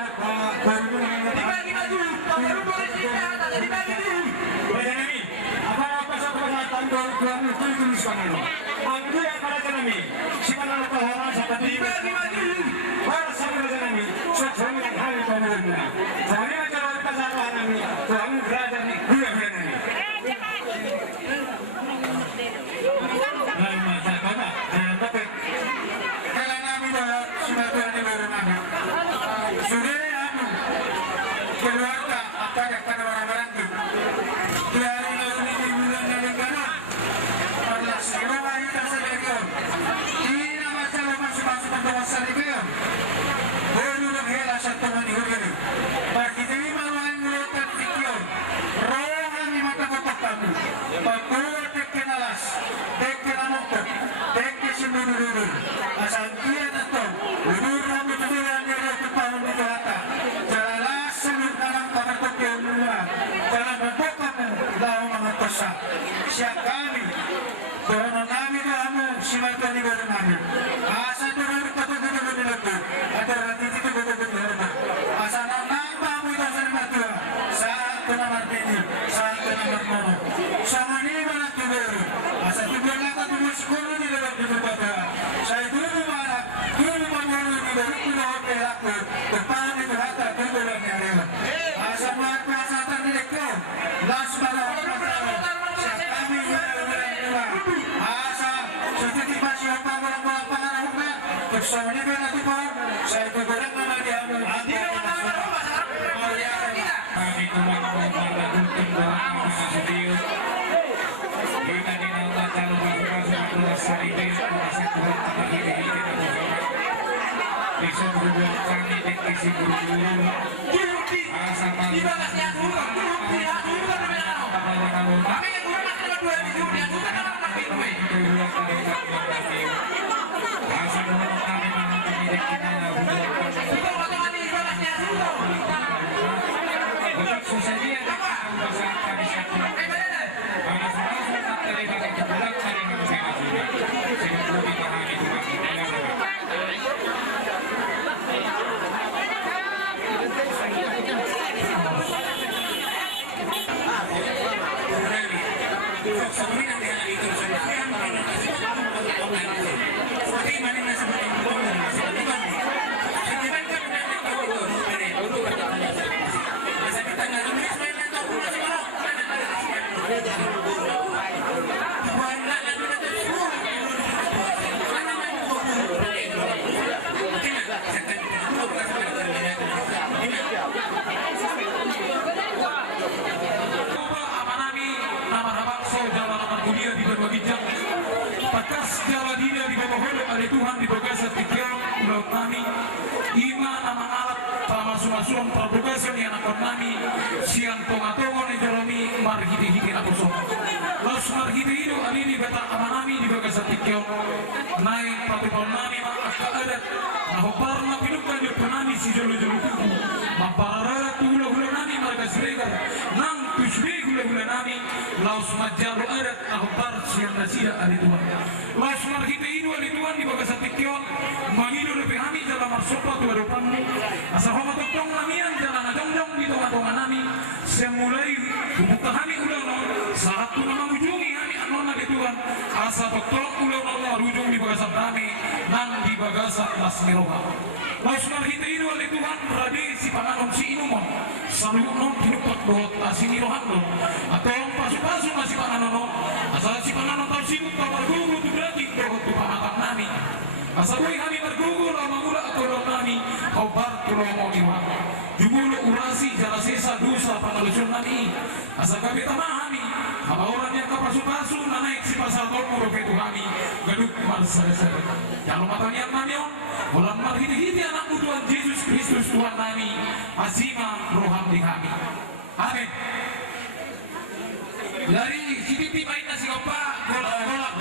Dibagi baju, baru polisinya tak dibagi dulu. Apa sa kesehatan tuan itu tuliskan ini. Aku yang pada kami, siapa orang sa Dibagi baju. para sa kami, sesuatu yang hari pemerintah. Hari acara kesehatan kami, tuan berada di dua kami. Kalau kami dah sudah di luar mana, sudah anu keluarga apa yang pada orang-orang itu. Dari ini di bulan negara, pada sekolah kita sedekah. Ini masalah masuk-masuk pengawasan itu. Baru menghela satu menihur. Bagi ini malah melakukan fikir. Rohan di mata-mata kamu. Pakuat tekenalas, tekenamokok, tekesimunurur. Asangkian atau ulur rambut bulan yang berpahun di kelata. Jalalah seluruh dalam kabar semua. Jalan berbokamu lau mengatasa. Siap kami. Karena kami kamu simatkan di badan kami. Asa turun kata-kata dilaku. Ada rati itu kata-kata. Asa nambah mu itasan matua. Saat kena martini. Saat kena marmono. Sama ni mana tidur. Asa tidur kata tulis sekolah di dalam tidur kata. Saya dulu mana. Dulu mana di dalam pulau hotel aku. Depan itu kata tidur dan nyariwa. Asa buat perasaan di dekau. Las pada kami asa seperti masih apa bola-bola panah bersama ini nanti Pak saya bergerak nama dia kami teman pada untuk doa studio kita dinaukan calon masuk-masuk kelas ini merasa Tuhan apa ini bisa berbuat kami di kisi guru-guru asa Di bagasnya dulu, kami yang guru masih ada 2 di dunia juga nama kami gue. asa mohon kami menonton diri kita Sudah potongan di bagasnya dulu. untuk susah dia usaha kami siapkan karena semua tetap terlibat itu bulat dari manusia juga sehingga perlu dipahami sebelumnya dengan itu saya seperti mana nasi goreng Pakas jala dina di bawah hulu ada Tuhan di bagasa tikian ulau kami iman nama alat pamasuk-masuan perbukasan yang akan kami siang tonga-tonga ni joromi marhiti-hiti aku sopa los marhiti itu alini bata amanami di bagasa tikian naik patupon nami maka adat nahopar na pinukan di penami si jolo-jolo tuku maparara hula-hula nami marga sregar nang tusbi hula-hula nami laos majaru adat nahopar siang nasida ali Tuhan laos marhiti itu ali Tuhan di bagasa tikian mangido lebih kami dalam marsopa tu adopanmu asal homa totong namian jalan adong-dong di tonga-tonga nami semulai buka kami ulang saat tu nama ujungi kami anona di Tuhan asa totong ulang marujung di bagasa kami nang di bagasa lasmiroha laos marhiti itu ali Tuhan berada si panganom si inumon selalu nom hidupat buat asinirohan lo atau pasu-pasu masih panganom asal si panganom tahu sibuk tahu berguru tu berarti buat tu pamatang nami asabui kami bergugul amagula atau nami kau bartulo mau diwan jumulu urasi jala sisa dosa pangalusun nami asa kami tamahami apa orang yang kapasu-pasu naik si pasal tolong roketu kami geduk marsar-sar kalau matanya namion bulan marhiti-hiti anak Tuhan Yesus Kristus Tuhan nami asima roham di kami amin dari CPP main nasi opa golak-golak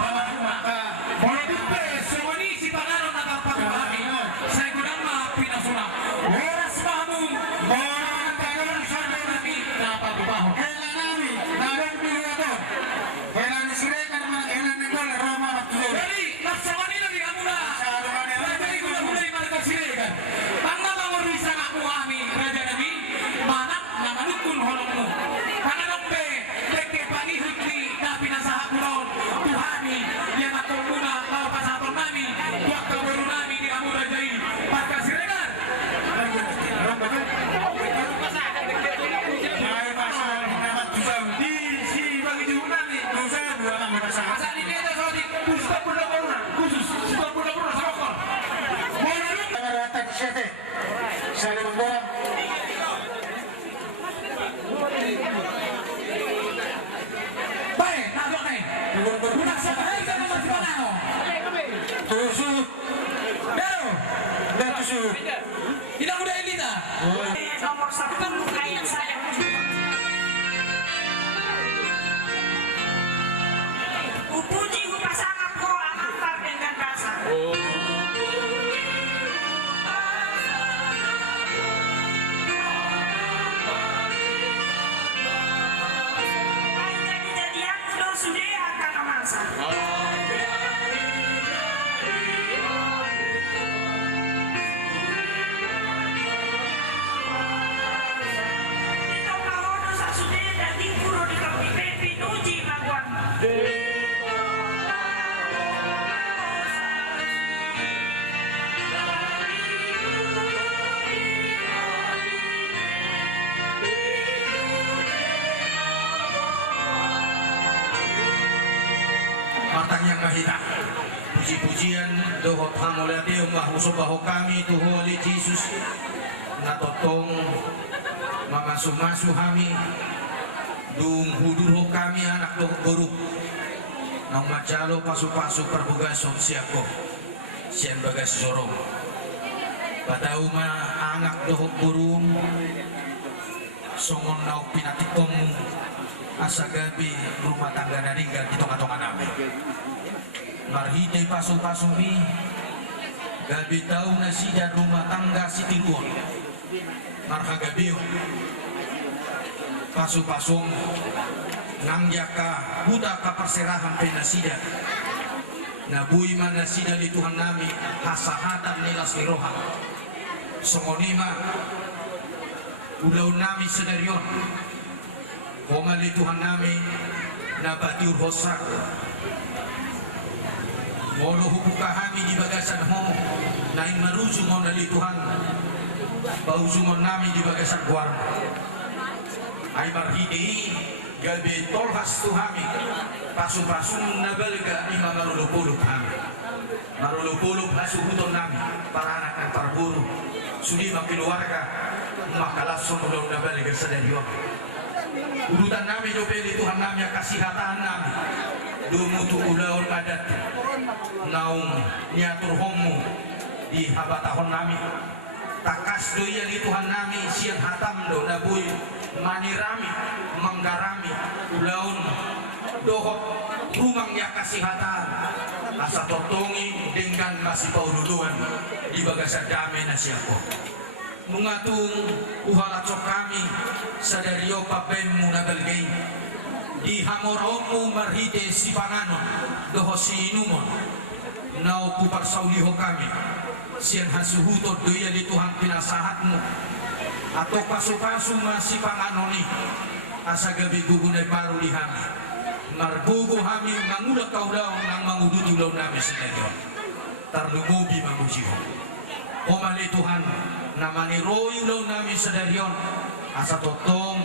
bola dupe sewani si panganon nakapag kami saya gudang maapi na suna oras mamu orang panganon sa nami napatubaho kailan nami nalang pilihato kailan nisirekan mga kailan nito Roma matulog dari naksawani na di amuna dari gula-gula yung mga sirekan ang mga marisa nga po kami Sang Yang Mahita. Puji-pujian dohot hamulateo mahusobaho kami Tuhan Yesus natotong mangasuh-masuh kami dung hudurho kami anak doh guru nang macalo pasu-pasu perbugason siako sian bagas sorong patau ma anak doh guru songon nau pinatikom asa gabi rumah tangga naringgal di tonga-tonga nami marhite pasu-pasu mi gabi tau nasida rumah tangga sitiruon marhagabiyo pasu-pasung nangjaka buta kaperserahan penasida nabui manasida di Tuhan nami hasahatan nilas niroha songonima ulau nami sedarion koma di Tuhan nami nabatiur hosak molo hukukahami di bagasan ho nain marusu mo na di Tuhan bausumon nami di bagasan guar ay marhidi gabi tolhas tuhami pasu-pasun nabalga ima marulupuluk kami marulupuluk hasuhuton nami para anak dan para guru sudi makiluarga makalason ulang nabalga sadarion urutan nami dopeli Tuhan nami kasihatan nami dumutu ulaon adat naung niatur homu di habatahon nami takas doya di Tuhan nami siang hatam do nabui manirami manggarami ulaun dohot rumang ya kasihatan asa totongi dengan masih paululuan di bagasan damai nasiako mengatung uhalacok kami sadario papemu nagalgay di hamoromu marhite si panganon doho si inumon nau kuparsauliho kami siang hasuhuto doya di Tuhan pinasahatmu atau pasu-pasu masih panganoni asa gabi gugunay paru di hami margugo hami mangulak kaudaw nang manguduti ulaw nami sinadyon tarlumubi mangujiho omali Tuhan namani roy ulaw nami sadaryon asa totong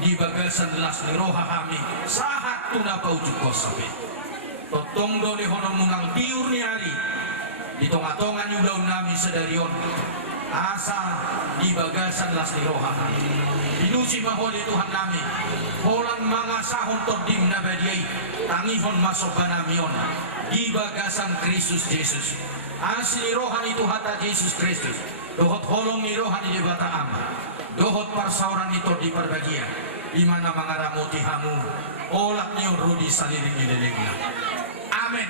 di bagasan las ni roha kami sahat tuna paujuk kosabi totong do ni honon mungang tiur ni hari di tonga-tongan ulaw nami sadaryon asa di bagasan las ni roha dinusi maholi Tuhan nami holang mga sahon todim na badiyay tangihon masok banamion di bagasan Kristus Jesus asli rohan itu hata Jesus Kristus dohot holong ni rohan di bata ama dohot parsauran itu di perbagian di mana mangaramuti hamu olak niyo rudi saliring ililingna amin.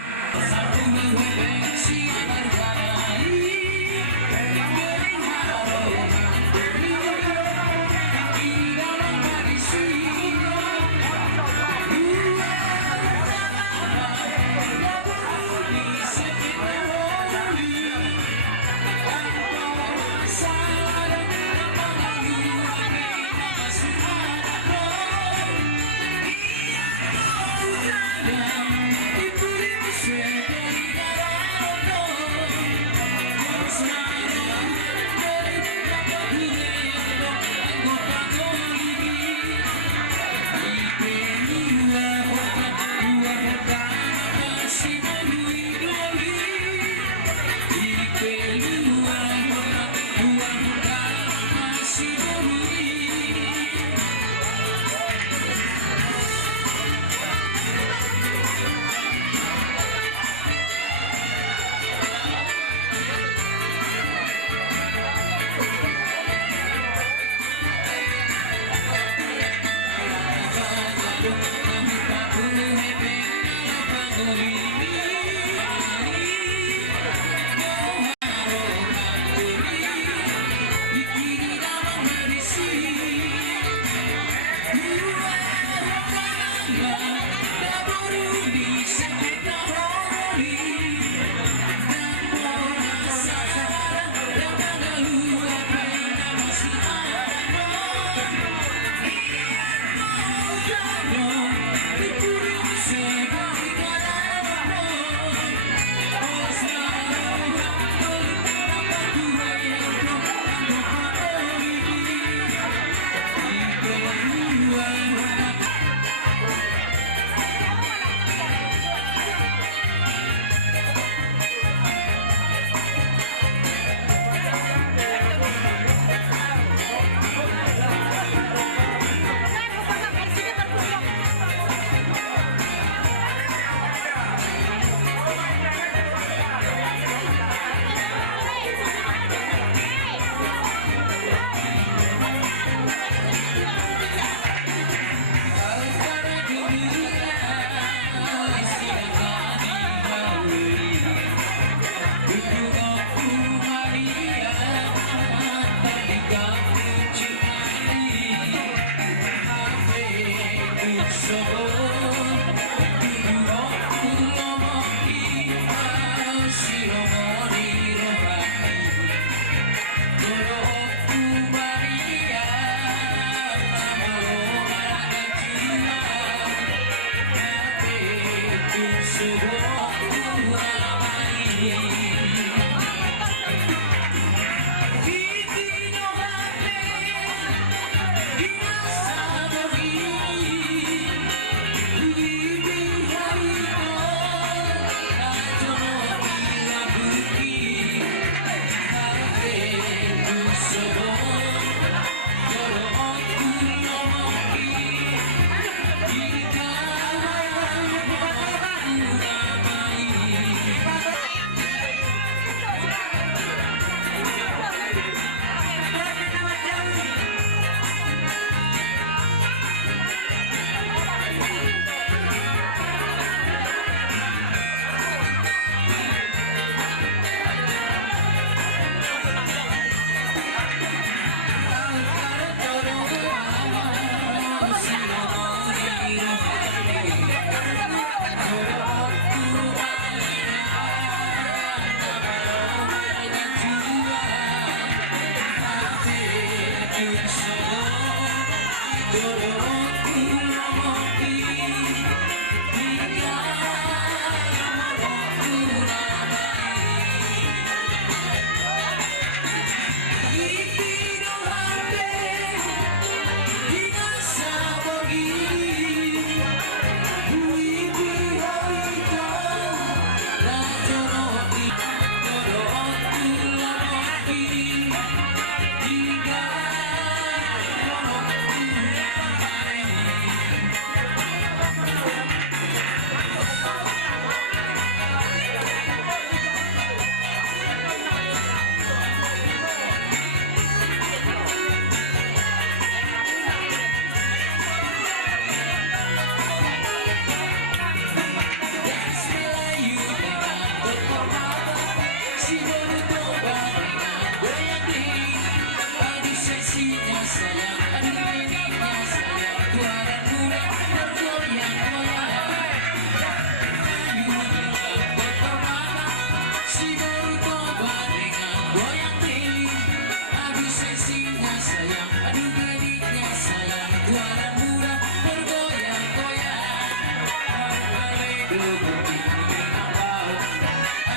Itu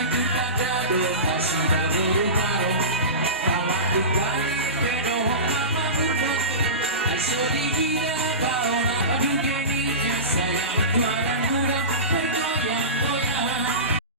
Aku tak ada doa sudah